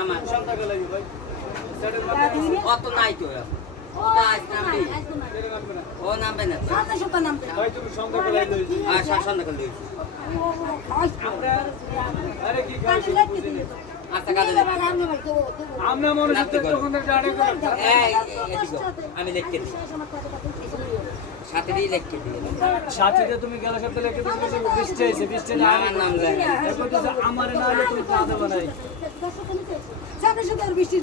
আমার নাই তো ও নামবে না তো। আর সা- সন্ধ্যাকাল দিয়েছি কাজে দেবে। আমরা হচ্ছে তখন থেকে আড়াই করে এই, এদিকে। আমি লিখতে দিই সাথে দিয়ে লিখতে দিই সাথীতে তুমি গেল সপ্তাহে লিখে দিয়েছিলে বৃষ্টি হয়েছে বৃষ্টি না আমার নাম যায় আমার না হলে তুমি চা দেবে নাই সাথে সাথে আর বৃষ্টির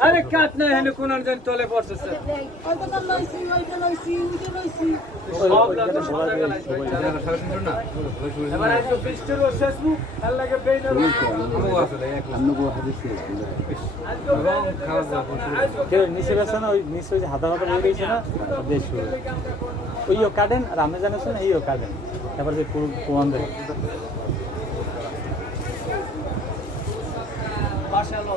আরে কাট নাই হেনে কোনার দিন তলে পড়ছে নিচে বেছে না ওই নিচে ওই হাতা হাতা বলে গেছে না দেশ ওইও কাটেন আর আমি এইও কাটেন তারপর যে দেয় భాషలో